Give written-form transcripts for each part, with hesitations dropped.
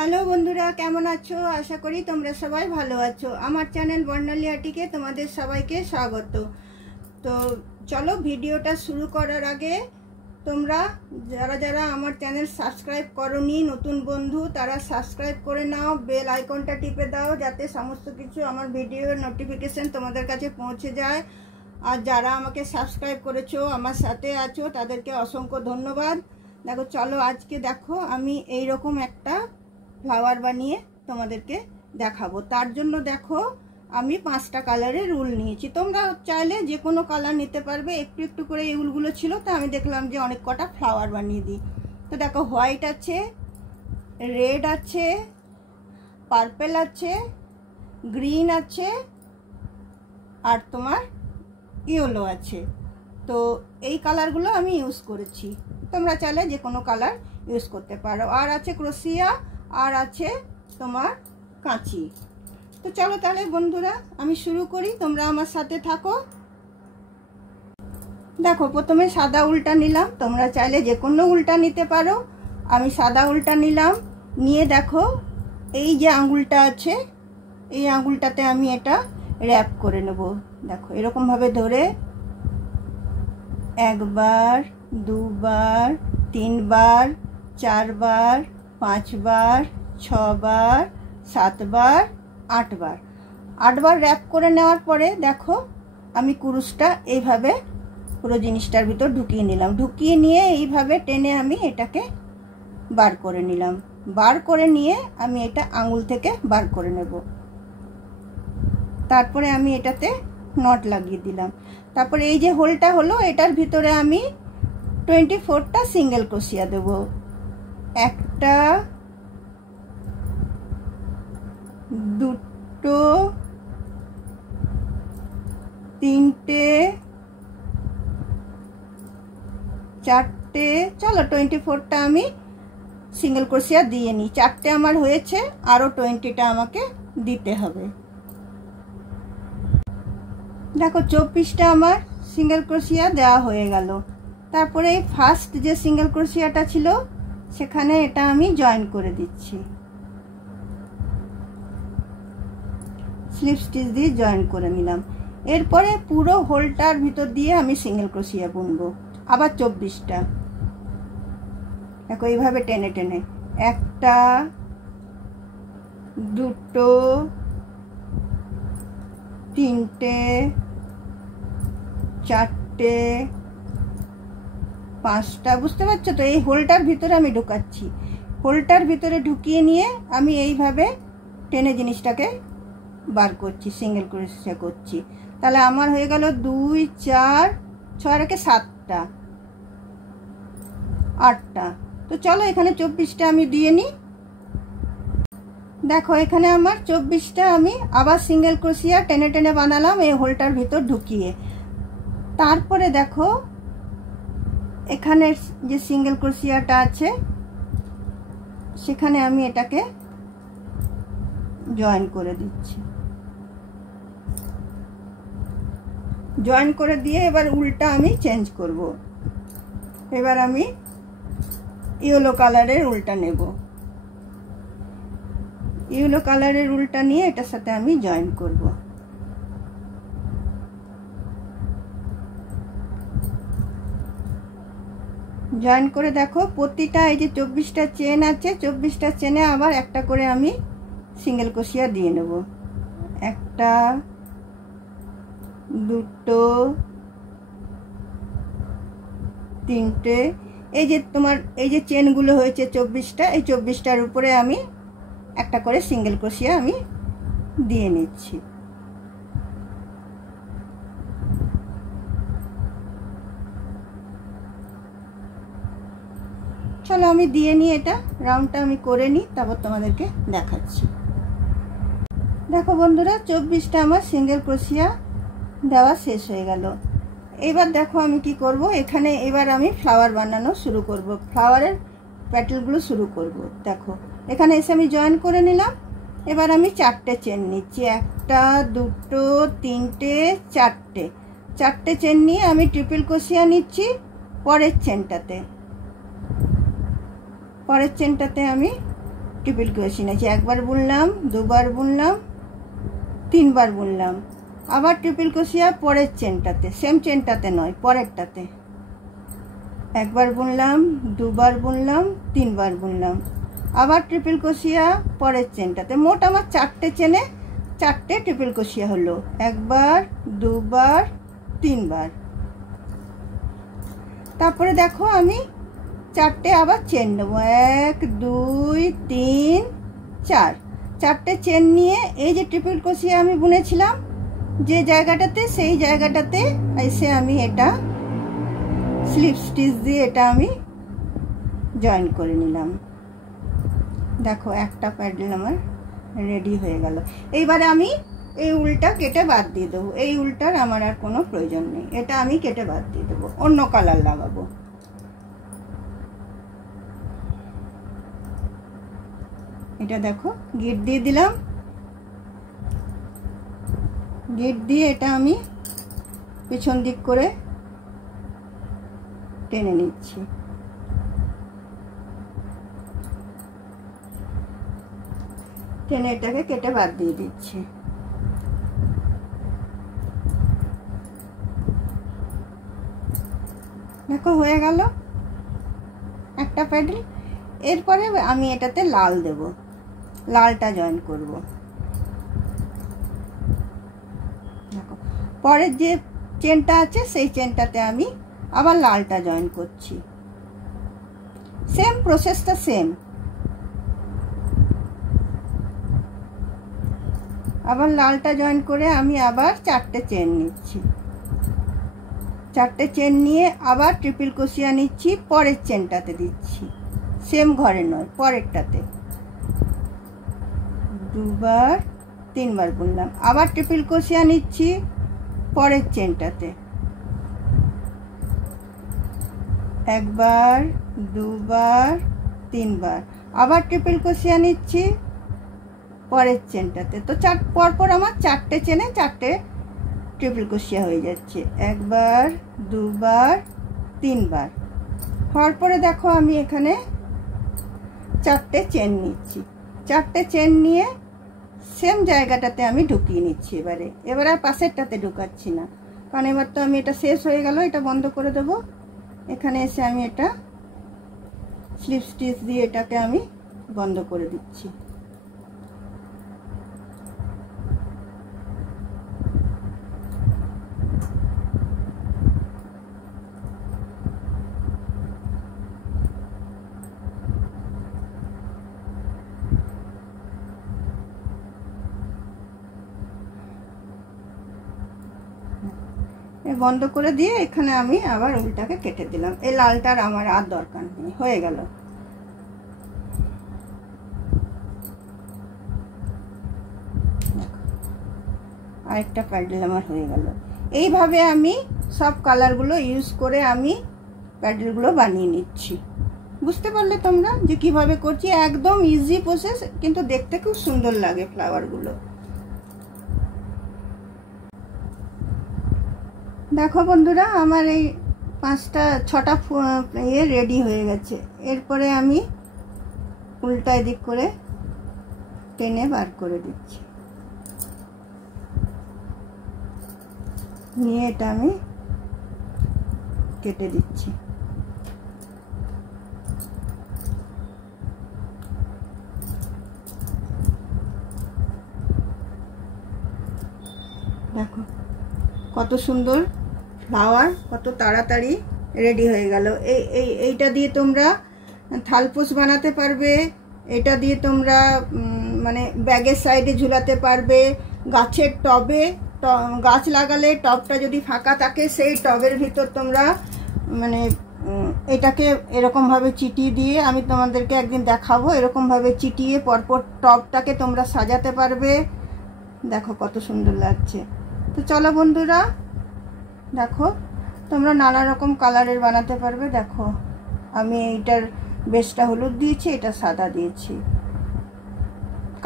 Hello বন্ধুরা, কেমন আছো? আশা করি তোমরা সবাই ভালো আছো। আমার চ্যানেল বর্ণালী আর্টিকে তোমাদের সবাইকে স্বাগত। তো চলো ভিডিওটা শুরু করার আগে তোমরা যারা যারা আমার চ্যানেল সাবস্ক্রাইব করোনি, নতুন বন্ধু, তারা সাবস্ক্রাইব করে নাও, বেল আইকনটা টিপে দাও যাতে সমস্ত কিছু আমার ভিডিওর নোটিফিকেশন তোমাদের কাছে পৌঁছে যায়। আর যারা আমাকে সাবস্ক্রাইব করেছো, আমার সাথে আছো, তাদেরকে অসংখ্য ধন্যবাদ। দেখো চলো আজকে দেখো আমি এই রকম একটা ফ্লাওয়ার বানিয়ে তোমাদেরকে দেখাবো। তার জন্য দেখো আমি 5টা কালারের উল নিয়েছি। তোমরা চাইলে যে কোনো কালার নিতে পারবে। একটু একটু করে এই উলগুলো ছিল, তো আমি দেখলাম যে অনেক কটা ফ্লাওয়ার বানিয়ে দিই। তো দেখো হোয়াইট আছে, রেড আছে, পার্পেল আছে, গ্রিন আছে, আর তোমার ইয়েলো আছে। তো এই কালারগুলো আমি ইউজ করেছি। তোমরা চাইলে যে কোনো কালার ইউজ করতে পারো। আর আছে ক্রোশিয়া, আর আছে তোমার কাঁচি। তো চলো তাহলে বন্ধুরা আমি শুরু করি, তোমরা আমার সাথে থাকো। দেখো প্রথমে সাদা উলটা নিলাম, তোমরা চাইলে যে কোনো উলটা নিতে পারো। আমি সাদা উলটা নিলাম, নিয়ে দেখো এই যে আঙুলটা আছে, এই আঙুলটাতে আমি এটা র্যাপ করে নেব। দেখো এরকমভাবে ধরে একবার, দুবার, তিনবার, চারবার, 5বার, 6বার, 7বার, 8বার। 8বার র্যাপ করে নেওয়ার পরে দেখো আমি কুরুশটা এইভাবে পুরো জিনিসটার ভিতর ঢুকিয়ে নিলাম। ঢুকিয়ে নিয়ে এইভাবে টেনে আমি এটাকে বার করে নিলাম। বার করে নিয়ে আমি এটা আঙুল থেকে বার করে নেব। তারপরে আমি এটাতে নট লাগিয়ে দিলাম। তারপরে এই যে হোলটা হলো, এটার ভিতরে আমি 24টা সিঙ্গেল ক্রোশিয়া দেব। একটা, দুটো, তিনটে, চারটে, চলো 24টা আমি সিঙ্গেল ক্রোশিয়া দিয়ে নিই। 4টে আমার হয়েছে, আরও 20টা আমাকে দিতে হবে। দেখো 24টা আমার সিঙ্গেল ক্রোশিয়া দেওয়া হয়ে গেল। তারপরে এই ফার্স্ট যে সিঙ্গেল ক্রোশিয়াটা ছিল সেখানে এটা আমি জয়েন করে দিচ্ছি। স্লিপ স্টিচ দিয়ে জয়েন করে নিলাম। এরপরে পুরো হোলটার ভিতর দিয়ে আমি সিঙ্গেল ক্রোশিয়া বুনবো আবার 24টা। দেখো এইভাবে টেনে টেনে একটা, দুটো, তিনটে, চারটে, 5টা। বুঝতে পারছো তো? এই হোলটার ভিতরে আমি ঢুকাচ্ছি। হোলটার ভিতরে ঢুকিয়ে নিয়ে আমি এইভাবে টেনে জিনিসটাকে বার করছি, সিঙ্গেল ক্রোশিয়া করছি। তাহলে আমার হয়ে গেল 2, 4, 6 রেখে 7টা, 8টা। তো চলো এখানে 24টা আমি দিয়ে নিই। দেখো এখানে আমার 24টা আমি আবার সিঙ্গেল ক্রোশিয়া টেনে টেনে বানালাম এই হোলটার ভিতর ঢুকিয়ে। তারপরে দেখো এখানে যে সিঙ্গেল ক্রোশিয়াটা আছে সেখানে আমি এটাকে জয়েন করে দিচ্ছি। জয়েন করে দিয়ে এবার উলটা আমি চেঞ্জ করব। এবার আমি ইয়েলো কালারের উলটা নেব। ইয়েলো কালারের উলটা নিয়ে এটার সাথে আমি জয়েন করব। জয়েন করে দেখো প্রতিটা এই যে 24টা চেন আছে, 24টা চেনে আবার একটা করে আমি সিঙ্গেল ক্রোশিয়া দিয়ে নেব। একটা, দুটো, তিনটে। এই যে তোমার এই যে চেনগুলো হয়েছে 24টা, এই 24টার উপরে আমি একটা করে সিঙ্গেল ক্রোশিয়া আমি দিয়ে নিচ্ছি। চলো আমি দিয়ে নিই, এটা রাউন্ডটা আমি করে নিই, তারপর তোমাদেরকে দেখাচ্ছি। দেখো বন্ধুরা 24টা আমার সিঙ্গেল ক্রোশিয়া দেওয়া শেষ হয়ে গেল। এবার দেখো আমি কি করব, এখানে এবার আমি ফ্লাওয়ার বানানো শুরু করব, ফ্লাওয়ারের প্যাটেলগুলো শুরু করব। দেখো এখানে এসে আমি জয়েন করে নিলাম। এবার আমি 4টে চেন নিচ্ছি। একটা, দুটো, তিনটে, 4টে। 4টে চেন নিয়ে আমি ট্রিপল ক্রোশিয়া নিচ্ছি পরের চেনটাতে। আমি ট্রিপল ক্রোশিয়া নিয়েছি। একবার বুনলাম, দুবার বুনলাম, তিনবার বুনলাম, আবার ট্রিপল ক্রোশিয়া পরের চেনটাতে, সেম চেনটাতে নয়, পরেরটাতে। একবার বুনলাম, দুবার বুনলাম, তিনবার বুনলাম, আবার ট্রিপল ক্রোশিয়া পরের চেনটাতে। মোট আমার 4টে চেনে 4টে ট্রিপল ক্রোশিয়া হলো। একবার, দুবার, তিনবার। তারপরে দেখো আমি 4টে আবার চেন নেবো। 1 2 3 4, 4টে চেন নিয়ে এই যে ট্রিপল ক্রোশিয়া আমি বুনেছিলাম যে জায়গাটাতে, সেই জায়গাটাতে এসে আমি এটা স্লিপ স্টিচ দিয়ে এটা আমি জয়েন করে নিলাম। দেখো একটা প্যাডেল আমার রেডি হয়ে গেল। এইবারে আমি এই উলটা কেটে বাদ দিয়ে দেবো। এই উলটার আমার আর কোনো প্রয়োজন নেই, এটা আমি কেটে বাদ দিয়ে দেবো, অন্য কালার লাগাবো। এটা দেখো গিট দিয়ে দিলাম, গিট দিয়ে এটা আমি পেছন দিক করে টেনে নিচ্ছি। টেনে এটাকে কেটে বাদ দিয়ে দিচ্ছি। দেখো হয়ে গেল একটা প্যাডেল। এরপরে আমি এটাতে লাল দেব, লালটা জয়েন করব। দেখো পরের যে চেনটা আছে সেই চেনটাতে আমি আবার লালটা জয়েন করছি। সেম প্রসেসটা সেম। আবার লালটা জয়েন করে আমি আবার 4টে চেন নিচ্ছি। 4টে চেন নিয়ে আবার ট্রিপল ক্রোশিয়া নিচ্ছি, পরের চেনটাতে দিচ্ছি, সেম ঘরে নয়, পরেরটাতে। দুবার, তিনবার বুনলাম, আবার ট্রিপল ক্রোশিয়া নিচ্ছি পরের চেনটাতে। একবার, দুবার, তিনবার, আবার ট্রিপল ক্রোশিয়া নিচ্ছি পরের চেনটাতে। তো পরপর আমার 4টে চেনে 4টে ট্রিপল ক্রোশিয়া হয়ে যাচ্ছে। একবার, দুবার, তিনবার হওয়ার পরে দেখো আমি এখানে 4টে চেন নিচ্ছি। 4টে চেন নিয়ে সেম জায়গাটাতে আমি ঢুকিয়ে নিচ্ছি। এবার আর পাশেরটাতে ঢুকাচ্ছি না, কারণ এবার তো আমি এটা শেষ হয়ে গেল, এটা বন্ধ করে দেবো। এখানে এসে আমি এটা স্লিপ স্টিচ দিয়ে এটাকে আমি বন্ধ করে দিচ্ছি। বন্ধ করে দিয়ে এখানে আমি আবার উলটাকে কেটে দিলাম। এই লালটার আমার আর দরকার নেই, হয়ে গেল। আরেকটা প্যাডেল আমার হয়ে গেল। এইভাবে আমি সব কালারগুলো ইউজ করে আমি প্যাডেলগুলো বানিয়ে নিচ্ছি। বুঝতে পারলে তোমরা যে কিভাবে করছি? একদম ইজি প্রসেস, কিন্তু দেখতে খুব সুন্দর লাগে ফ্লাওয়ারগুলো। দেখো বন্ধুরা, আমার এই 6টা ইয়ে রেডি হয়ে গেছে। এরপরে আমি উল্টা এদিক করে টেনে বার করে দিচ্ছি, নিয়ে এটা আমি কেটে দিচ্ছি। দেখো কত সুন্দর ফ্লাওয়ার, কত তাড়াতাড়ি রেডি হয়ে গেল। এইটা দিয়ে তোমরা থালপোস বানাতে পারবে, এটা দিয়ে তোমরা মানে ব্যাগের সাইডে ঝুলাতে পারবে, গাছের টবে, গাছ লাগালে টবটা যদি ফাঁকা থাকে সেই টবের ভিতর তোমরা মানে এটাকে এরকমভাবে চিটিয়ে দিয়ে, আমি তোমাদেরকে একদিন দেখাবো, এরকমভাবে চিটিয়ে পরপর টবটাকে তোমরা সাজাতে পারবে। দেখো কত সুন্দর লাগছে। তো চলো বন্ধুরা, দেখো তোমরা নানা রকম কালারের বানাতে পারবে। দেখো আমি এইটার বেসটা হলুদ দিয়েছি, এটা সাদা দিয়েছি।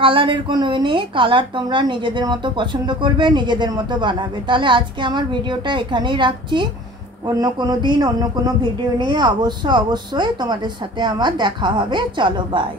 কালারের কোনো নেই, কালার তোমরা নিজেদের মতো পছন্দ করবে, নিজেদের মতো বানাবে। তাহলে আজকে আমার ভিডিওটা এখানেই রাখছি। অন্য কোনো দিন অন্য কোনো ভিডিও নিয়ে অবশ্যই তোমাদের সাথে আমার দেখা হবে। চলো বাই।